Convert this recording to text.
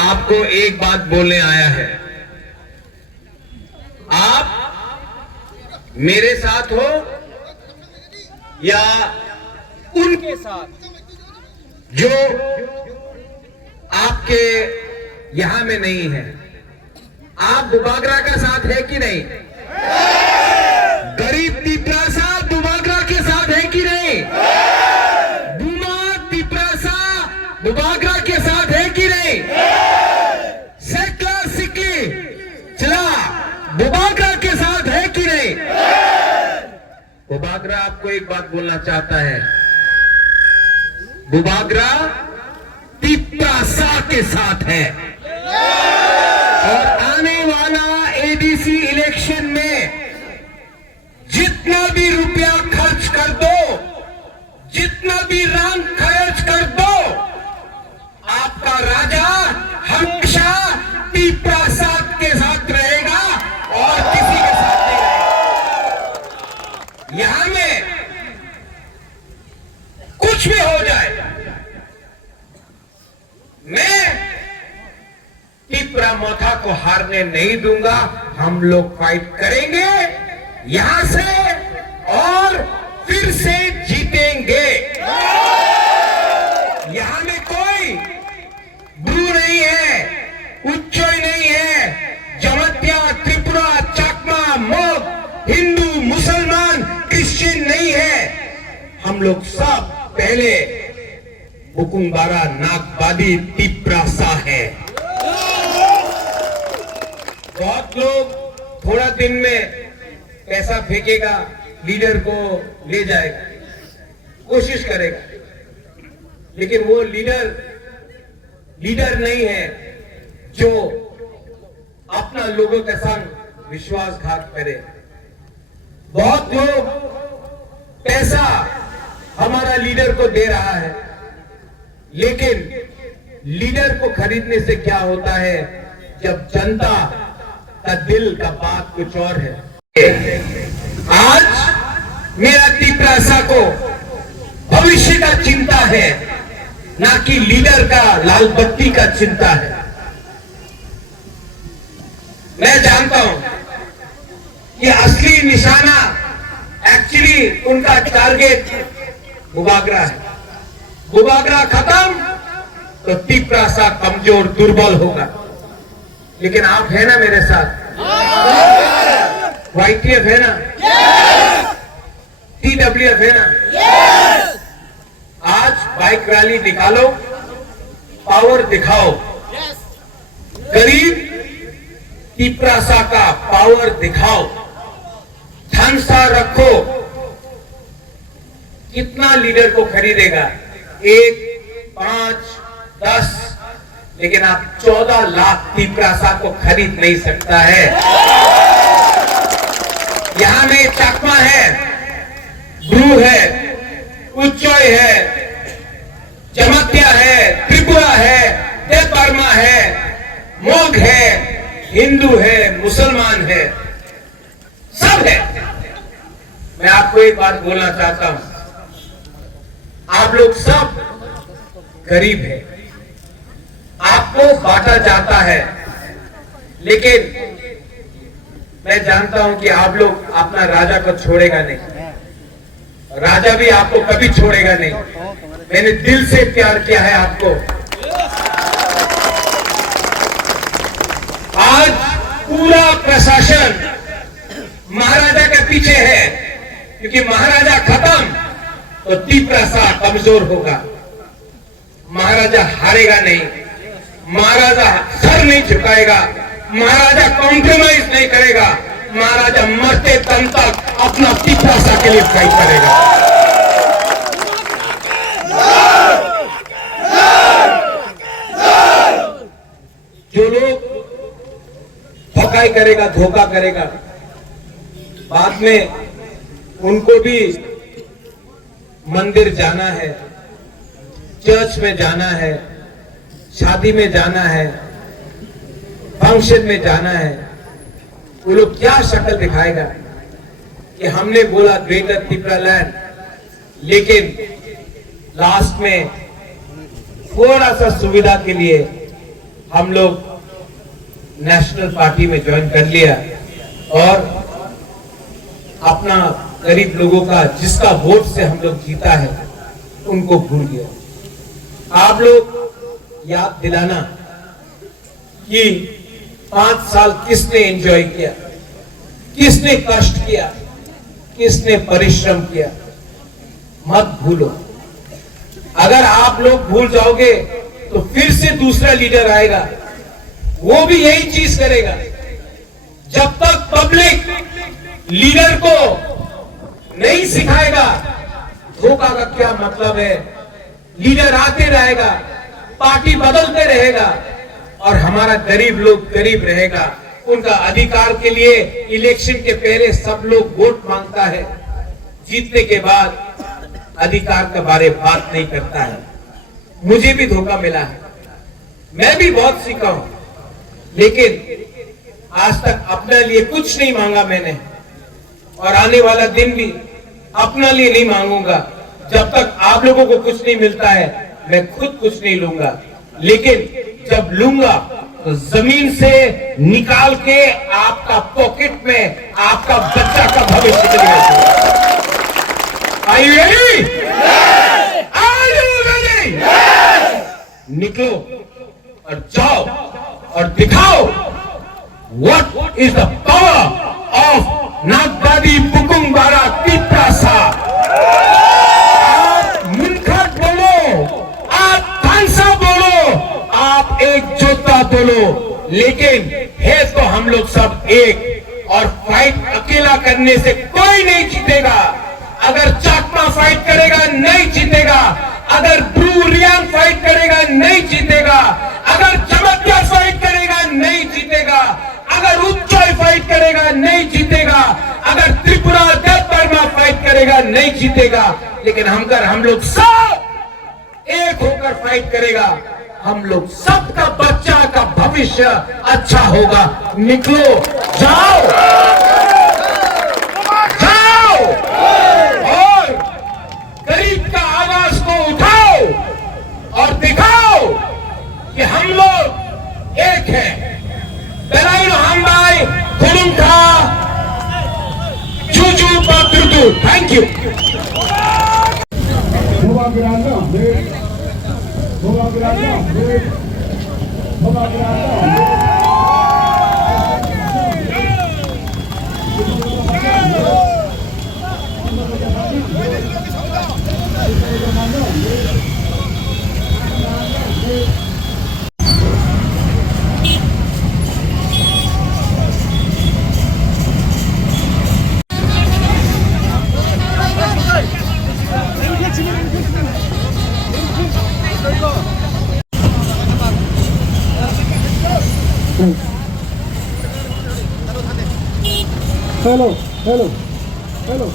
आपको एक बात बोलने आया है। आप मेरे साथ हो या उनके साथ जो आपके यहां में नहीं है। आप बुबागरा का साथ है कि नहीं? गरीब तिपरासा बुबागरा के साथ है कि नहीं? बुमा तिपरासा बुबागरा के साथ है कि नहीं? सेक्युलर सिक्की चला बुबागरा के साथ है कि नहीं? बुबागरा आपको एक बात बोलना चाहता है। बुबागरा तिपरासा के साथ है और आने वाला एडीसी इलेक्शन में जितना भी रुपया खर्च कर दो, जितना भी रंग खर्च कर दो, आपका राजा हमेशा तिपरासा के साथ रहेगा और किसी के साथ नहीं रहेगा। यहां में कुछ भी हो जाए, मैं तिपरा मोथा को हारने नहीं दूंगा। हम लोग फाइट करेंगे यहां से और फिर से जीतेंगे। यहां में कोई ब्रू नहीं है, उच्चोई नहीं है, जमतिया, त्रिपुरा, चाकमा, मोग, हिंदू, मुसलमान, क्रिश्चियन नहीं है। हम लोग सब पहले बुकुंबारा नागबादी तिपरासा है। बहुत लोग थोड़ा दिन में पैसा फेंकेगा, लीडर को ले जाएगा, कोशिश करेगा, लेकिन वो लीडर नहीं है जो अपना लोगों के संग विश्वासघात करे। बहुत लोग पैसा हमारा लीडर को दे रहा है, लेकिन लीडर को खरीदने से क्या होता है, जब जनता का दिल का बात कुछ और है। आज मेरा तिपरासा को भविष्य का चिंता है, ना कि लीडर का लाल बत्ती का चिंता है। मैं जानता हूं कि असली निशाना एक्चुअली उनका टारगेट बुबागरा है। बुबागरा खत्म तो तिपरासा कमजोर दुर्बल होगा। लेकिन आप है ना मेरे साथ? YTF है ना? TWF है ना? आज बाइक रैली निकालो, पावर दिखाओ, गरीब तिपरासा का पावर दिखाओ, धनसा रखो। कितना लीडर को खरीदेगा? 1, 5, 10, लेकिन आप 14 लाख तिपरासा को खरीद नहीं सकता है। यहां में चाकमा है, ब्रू है, उच्चोय है, जमतिया है, त्रिपुरा है, देवबर्मा है, मोग है, हिंदू है, मुसलमान है, सब है। मैं आपको एक बात बोलना चाहता हूं, आप लोग सब गरीब हैं, आपको बांटा जाता है, लेकिन मैं जानता हूं कि आप लोग अपना राजा को छोड़ेगा नहीं, राजा भी आपको कभी छोड़ेगा नहीं। मैंने दिल से प्यार किया है आपको। आज पूरा प्रशासन महाराजा के पीछे है, क्योंकि महाराजा खत्म तो तिपरासा कमजोर होगा। महाराजा हारेगा नहीं, महाराजा सर नहीं झुकाएगा, महाराजा कॉम्प्रोमाइज नहीं करेगा, महाराजा मरते दम तक अपना तिपरासा के लिए फाइट करेगा। जो लोग ठकाई करेगा, धोखा करेगा, बाद में उनको भी मंदिर जाना है, चर्च में जाना है, शादी में जाना है, फंक्शन में जाना है, वो लोग क्या शक्ल दिखाएगा कि हमने बोला ग्रेटर त्रिपुरा लैंड, लेकिन लास्ट में थोड़ा सा सुविधा के लिए हम लोग नेशनल पार्टी में ज्वाइन कर लिया और अपना गरीब लोगों का जिसका वोट से हम लोग जीता है उनको भूल गया। आप लोग याद दिलाना कि 5 साल किसने एंजॉय किया, किसने कष्ट किया, किसने परिश्रम किया, मत भूलो। अगर आप लोग भूल जाओगे तो फिर से दूसरा लीडर आएगा, वो भी यही चीज करेगा। जब तक पब्लिक लीडर को नहीं सिखाएगा धोखा का क्या मतलब है, लीडर आते रहेगा, पार्टी बदलते रहेगा और हमारा गरीब लोग गरीब रहेगा। उनका अधिकार के लिए इलेक्शन के पहले सब लोग वोट मांगता है, जीतने के बाद अधिकार के बारे में बात नहीं करता है। मुझे भी धोखा मिला है, मैं भी बहुत सीखा हूं, लेकिन आज तक अपने लिए कुछ नहीं मांगा मैंने और आने वाला दिन भी अपने लिए नहीं मांगूंगा। जब तक आप लोगों को कुछ नहीं मिलता है मैं खुद कुछ नहीं लूंगा, लेकिन जब लूंगा तो जमीन से निकाल के आपका पॉकेट में आपका बच्चा का भविष्य चलेगा। Are you ready? Yes! Are you ready? Yes! निकलो और जाओ और दिखाओ what is the power of नागदादी पुकुंग बारा तिप्रासा। आप मुनखट बोलो, आप तानसा बोलो, आप एक जोता बोलो, लेकिन है तो हम लोग सब एक। और फाइट अकेला करने से कोई नहीं जीतेगा। अगर चाकमा फाइट करेगा नहीं जीतेगा, अगर ब्रू रियांग फाइट करेगा नहीं जीतेगा, अगर चमत्कार फाइट करेगा नहीं जीतेगा, अगर उच्चय फाइट करेगा नहीं जीतेगा, अगर त्रिपुरा देवबर्मा फाइट करेगा नहीं जीतेगा। लेकिन हम लोग सब एक होकर फाइट करेगा, हम लोग सबका बच्चा का भविष्य अच्छा होगा। निकलो, जाओ जाओ और गरीब का आवाज को उठाओ और दिखाओ कि हम लोग एक हैं। बेलाइनो हमबाई खुलुंखा चूचू पात्रुतु। Thank you. Hello hello hello